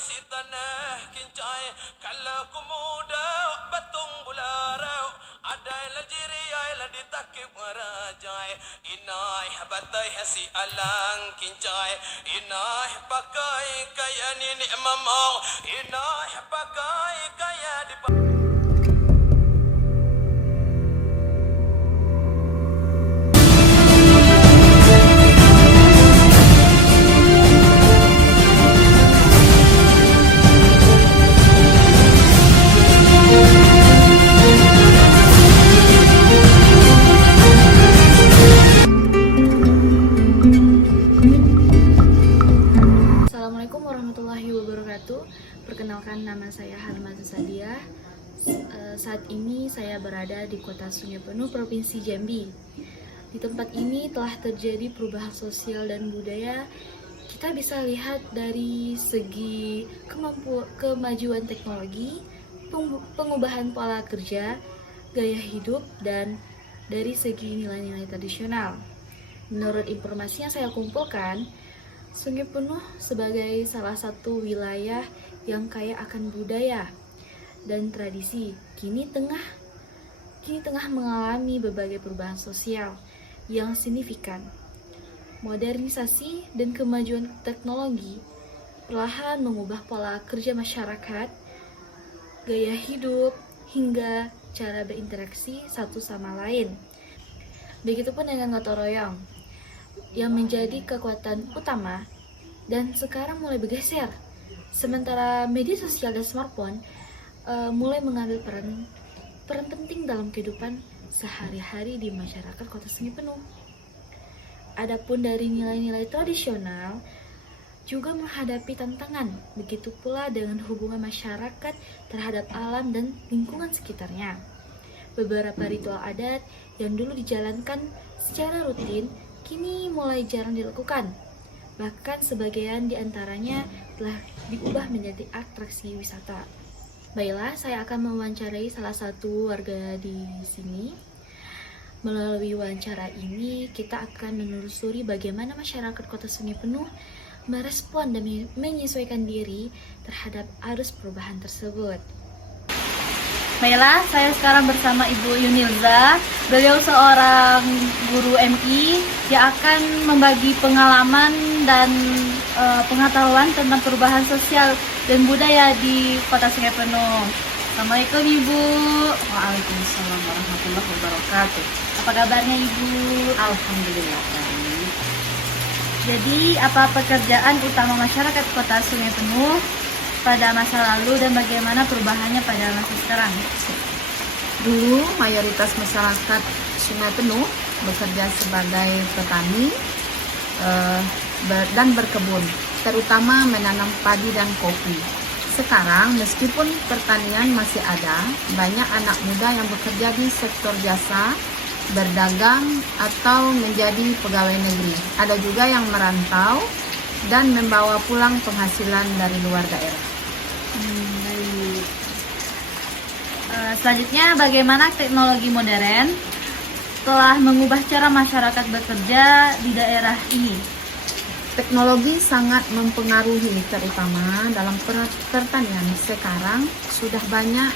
si tanah kincai kalau ku muda batung bularau ada lajiri la ditakib merajai inai batai si alang kincai inai pakai kaya ni mamau inai pakai kaya di Assalamualaikum warahmatullahi wabarakatuh. Perkenalkan, nama saya Halmatus Sadiah. Saat ini saya berada di Kota Sungai Penuh, Provinsi Jambi. Di tempat ini telah terjadi perubahan sosial dan budaya. Kita bisa lihat dari segi kemajuan teknologi, pengubahan pola kerja, gaya hidup, dan dari segi nilai-nilai tradisional. Menurut informasi yang saya kumpulkan, Sungai Penuh sebagai salah satu wilayah yang kaya akan budaya dan tradisi, kini tengah mengalami berbagai perubahan sosial yang signifikan. Modernisasi dan kemajuan teknologi perlahan mengubah pola kerja masyarakat, gaya hidup, hingga cara berinteraksi satu sama lain. Begitupun dengan gotong royong yang menjadi kekuatan utama dan sekarang mulai bergeser. Sementara media sosial dan smartphone mulai mengambil peran penting dalam kehidupan sehari-hari di masyarakat Kota Sungai Penuh. Adapun dari nilai-nilai tradisional juga menghadapi tantangan, begitu pula dengan hubungan masyarakat terhadap alam dan lingkungan sekitarnya. Beberapa ritual adat yang dulu dijalankan secara rutin kini mulai jarang dilakukan. Bahkan sebagian di antaranya telah diubah menjadi atraksi wisata. Baiklah, saya akan mewawancarai salah satu warga di sini. Melalui wawancara ini, kita akan menelusuri bagaimana masyarakat Kota Sungai Penuh merespon dan menyesuaikan diri terhadap arus perubahan tersebut. Baiklah, saya sekarang bersama Ibu Yunilza. Beliau seorang guru MI yang akan membagi pengalaman dan pengetahuan tentang perubahan sosial dan budaya di Kota Sungai Penuh. Assalamualaikum Ibu. Waalaikumsalam warahmatullahi wabarakatuh. Apa kabarnya Ibu? Alhamdulillah baik. Jadi, apa pekerjaan utama masyarakat Kota Sungai Penuh pada masa lalu dan bagaimana perubahannya pada masa sekarang? Dulu mayoritas masyarakat Sungai Penuh bekerja sebagai petani dan berkebun, terutama menanam padi dan kopi. Sekarang meskipun pertanian masih ada, banyak anak muda yang bekerja di sektor jasa, berdagang, atau menjadi pegawai negeri. Ada juga yang merantau dan membawa pulang penghasilan dari luar daerah. Baik. Selanjutnya, bagaimana teknologi modern telah mengubah cara masyarakat bekerja di daerah ini? Teknologi sangat mempengaruhi, terutama dalam pertanian. Sekarang sudah banyak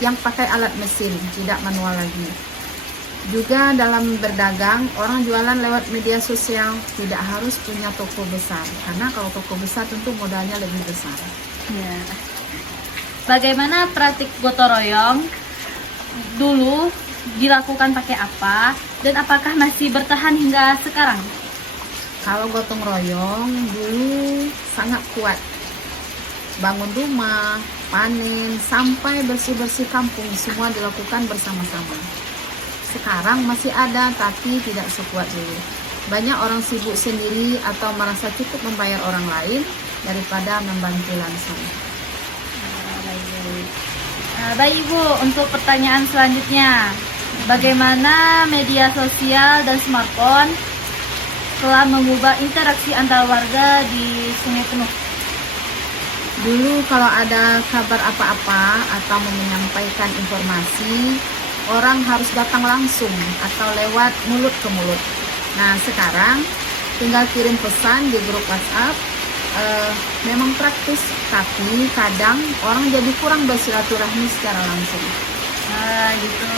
yang pakai alat mesin, tidak manual lagi. Juga dalam berdagang, orang jualan lewat media sosial, tidak harus punya toko besar. Karena kalau toko besar tentu modalnya lebih besar. Ya. Bagaimana praktik gotong royong dulu dilakukan pakai apa dan apakah masih bertahan hingga sekarang? Kalau gotong royong dulu sangat kuat. Bangun rumah, panen, sampai bersih-bersih kampung semua dilakukan bersama-sama. Sekarang masih ada tapi tidak sekuat dulu. Banyak orang sibuk sendiri atau merasa cukup membayar orang lain daripada membantu langsung. Baik Ibu, untuk pertanyaan selanjutnya, bagaimana media sosial dan smartphone telah mengubah interaksi antar warga di Sungai Penuh? Dulu kalau ada kabar apa-apa atau mau menyampaikan informasi, orang harus datang langsung atau lewat mulut ke mulut. Nah sekarang tinggal kirim pesan di grup WhatsApp memang praktis, tapi kadang orang jadi kurang bersilaturahmi secara langsung. Nah, gitu.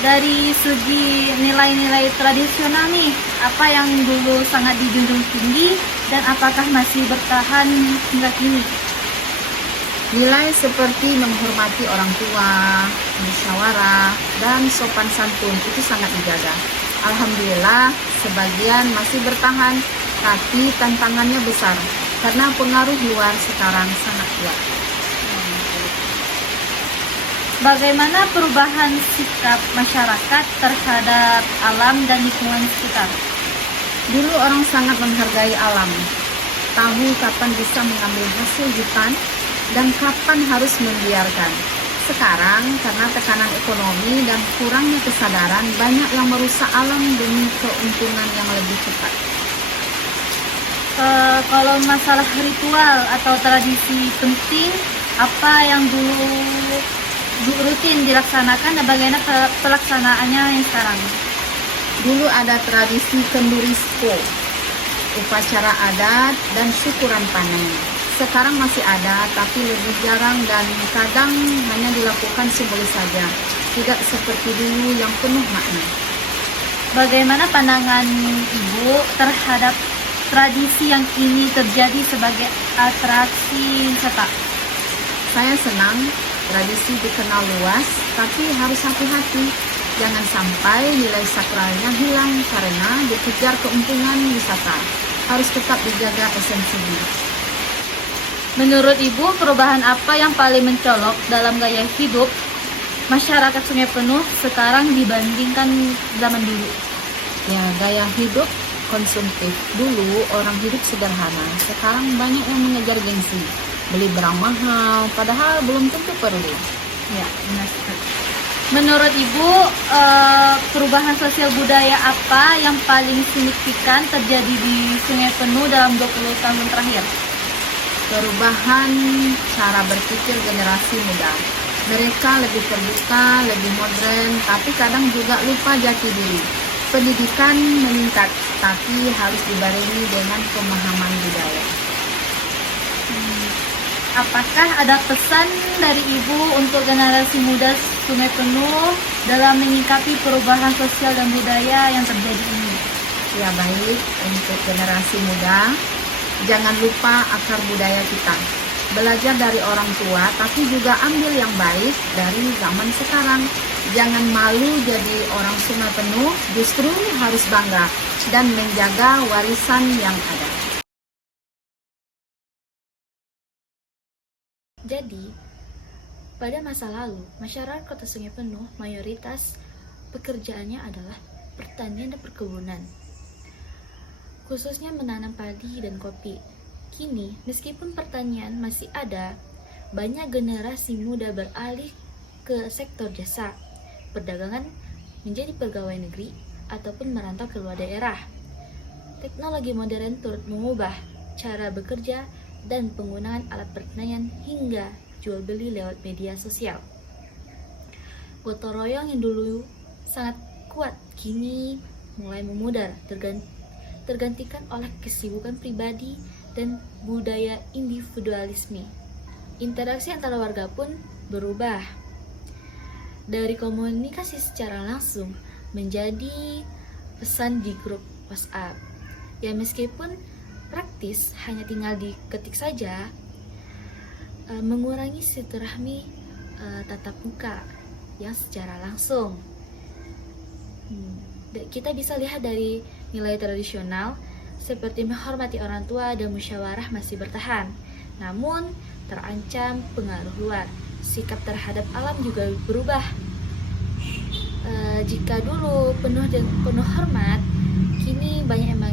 Dari segi nilai-nilai tradisional nih, apa yang dulu sangat dijunjung tinggi dan apakah masih bertahan hingga kini? Nilai seperti menghormati orang tua, musyawarah, dan sopan santun itu sangat dijaga. Alhamdulillah, sebagian masih bertahan, tapi tantangannya besar karena pengaruh luar sekarang sangat kuat. Bagaimana perubahan sikap masyarakat terhadap alam dan lingkungan sekitar? Dulu orang sangat menghargai alam, tahu kapan bisa mengambil hasil hutan dan kapan harus membiarkan. Sekarang, karena tekanan ekonomi dan kurangnya kesadaran, banyak yang merusak alam demi keuntungan yang lebih cepat. Kalau masalah ritual atau tradisi penting, apa yang dulu rutin dilaksanakan dan bagaimana pelaksanaannya yang sekarang? Dulu ada tradisi kendurisko, upacara adat dan syukuran panen. Sekarang masih ada, tapi lebih jarang dan kadang hanya dilakukan simbolis saja, tidak seperti dulu yang penuh makna. Bagaimana pandangan Ibu terhadap tradisi yang kini terjadi sebagai atraksi wisata? Saya senang tradisi dikenal luas, tapi harus hati-hati. Jangan sampai nilai sakralnya hilang karena dikejar keuntungan wisata. Harus tetap dijaga esensinya. Menurut Ibu, perubahan apa yang paling mencolok dalam gaya hidup masyarakat Sungai Penuh sekarang dibandingkan zaman dulu? Ya, gaya hidup konsumtif. Dulu orang hidup sederhana, sekarang banyak yang mengejar gengsi. Beli barang mahal, padahal belum tentu perlu. Ya, benar sekali. Menurut Ibu, perubahan sosial budaya apa yang paling signifikan terjadi di Sungai Penuh dalam 20 tahun terakhir? Perubahan cara berpikir generasi muda. Mereka lebih terbuka, lebih modern, tapi kadang juga lupa jati diri. Pendidikan meningkat, tapi harus dibarengi dengan pemahaman budaya. Apakah ada pesan dari Ibu untuk generasi muda Sungai Penuh dalam menyikapi perubahan sosial dan budaya yang terjadi ini? Ya, baik, untuk generasi muda, jangan lupa akar budaya kita. Belajar dari orang tua, tapi juga ambil yang baik dari zaman sekarang. Jangan malu jadi orang Sungai Penuh, justru harus bangga dan menjaga warisan yang ada. Jadi, pada masa lalu, masyarakat Kota Sungai Penuh mayoritas pekerjaannya adalah pertanian dan perkebunan, khususnya menanam padi dan kopi. Kini, meskipun pertanian masih ada, banyak generasi muda beralih ke sektor jasa, perdagangan, menjadi pegawai negeri, ataupun merantau ke luar daerah. Teknologi modern turut mengubah cara bekerja dan penggunaan alat pertanian hingga jual beli lewat media sosial. Gotong royong yang dulu sangat kuat kini mulai memudar, tergantikan oleh kesibukan pribadi dan budaya individualisme. Interaksi antara warga pun berubah dari komunikasi secara langsung menjadi pesan di grup WhatsApp. Ya, meskipun praktis hanya tinggal diketik saja, mengurangi silaturahmi tatap muka yang secara langsung. Kita bisa lihat dari nilai tradisional seperti menghormati orang tua dan musyawarah masih bertahan, namun terancam pengaruh luar. Sikap terhadap alam juga berubah. Jika dulu penuh hormat, kini banyak yang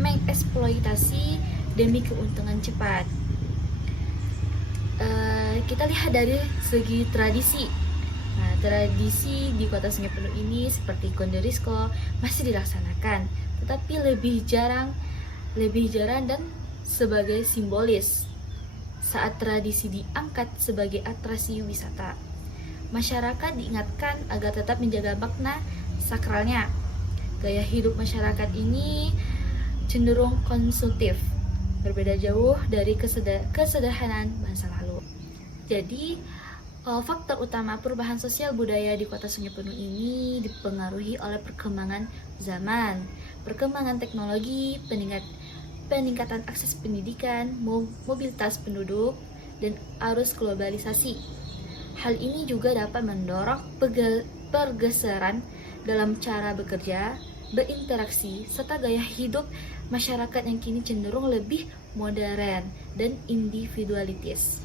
mengeksploitasi demi keuntungan cepat. Kita lihat dari segi tradisi. Nah, tradisi di Kota Sungai Penuh ini seperti Kondorisko masih dilaksanakan, tetapi lebih jarang dan sebagai simbolis. Saat tradisi diangkat sebagai atraksi wisata, masyarakat diingatkan agar tetap menjaga makna sakralnya. Gaya hidup masyarakat ini cenderung konsumtif, berbeda jauh dari kesederhanaan masa lalu. Jadi, faktor utama perubahan sosial budaya di Kota Sungai Penuh ini dipengaruhi oleh perkembangan zaman, perkembangan teknologi, peningkatan akses pendidikan, mobilitas penduduk, dan arus globalisasi. Hal ini juga dapat mendorong pergeseran dalam cara bekerja, berinteraksi, serta gaya hidup masyarakat yang kini cenderung lebih modern dan individualitis.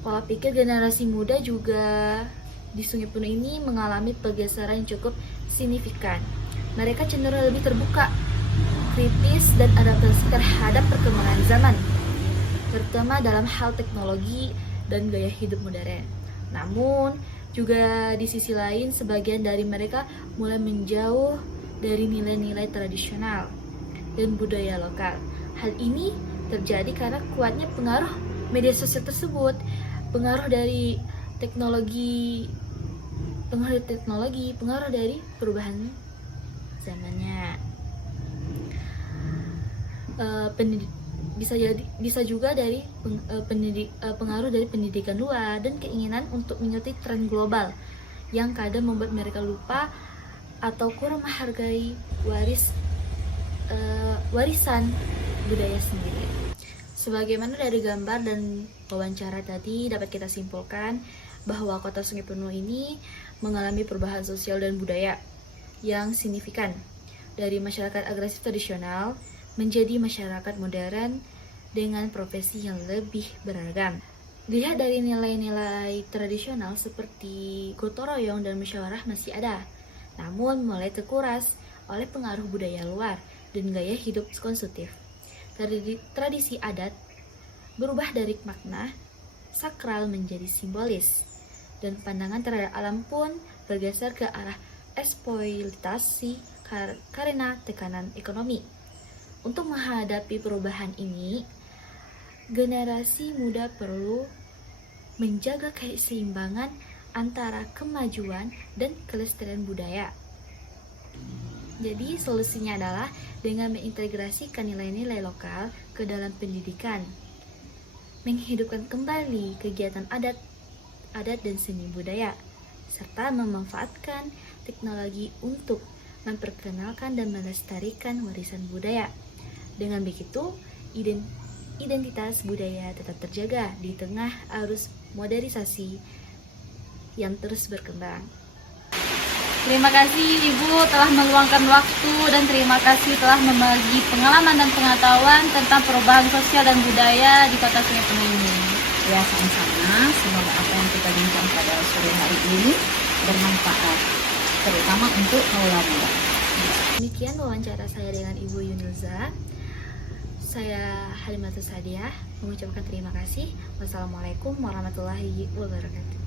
Pola pikir generasi muda juga di Sungai Penuh ini mengalami pergeseran yang cukup signifikan. Mereka cenderung lebih terbuka, kritis, dan adaptasi terhadap perkembangan zaman, terutama dalam hal teknologi dan gaya hidup modern. Namun, juga di sisi lain, sebagian dari mereka mulai menjauh dari nilai-nilai tradisional dan budaya lokal. Hal ini terjadi karena kuatnya pengaruh media sosial tersebut, pengaruh dari teknologi, pengaruh dari perubahan zamannya. Bisa juga dari pengaruh dari pendidikan luar dan keinginan untuk mengikuti tren global yang kadang membuat mereka lupa atau kurang menghargai warisan budaya sendiri. Sebagaimana dari gambar dan wawancara tadi dapat kita simpulkan bahwa Kota Sungai Penuh ini mengalami perubahan sosial dan budaya yang signifikan dari masyarakat agresif tradisional menjadi masyarakat modern dengan profesi yang lebih beragam. Lihat dari nilai-nilai tradisional seperti gotong royong dan musyawarah masih ada, namun mulai terkuras oleh pengaruh budaya luar dan gaya hidup konsumtif. Tradisi adat berubah dari makna sakral menjadi simbolis, dan pandangan terhadap alam pun bergeser ke arah eksploitasi karena tekanan ekonomi. Untuk menghadapi perubahan ini, generasi muda perlu menjaga keseimbangan antara kemajuan dan kelestarian budaya. Jadi solusinya adalah dengan mengintegrasikan nilai-nilai lokal ke dalam pendidikan, menghidupkan kembali kegiatan adat dan seni budaya, serta memanfaatkan teknologi untuk memperkenalkan dan melestarikan warisan budaya. Dengan begitu, identitas budaya tetap terjaga di tengah arus modernisasi yang terus berkembang. Terima kasih Ibu telah meluangkan waktu dan terima kasih telah membagi pengalaman dan pengetahuan tentang perubahan sosial dan budaya di Kota Sungai Penuh ini. Ya, sama-sama. Semoga apa yang kita bincang pada sore hari ini bermanfaat, terutama untuk kaula muda. Demikian wawancara saya dengan Ibu Yunuza. Saya Halimatus Hadiah mengucapkan terima kasih. Wassalamualaikum warahmatullahi wabarakatuh.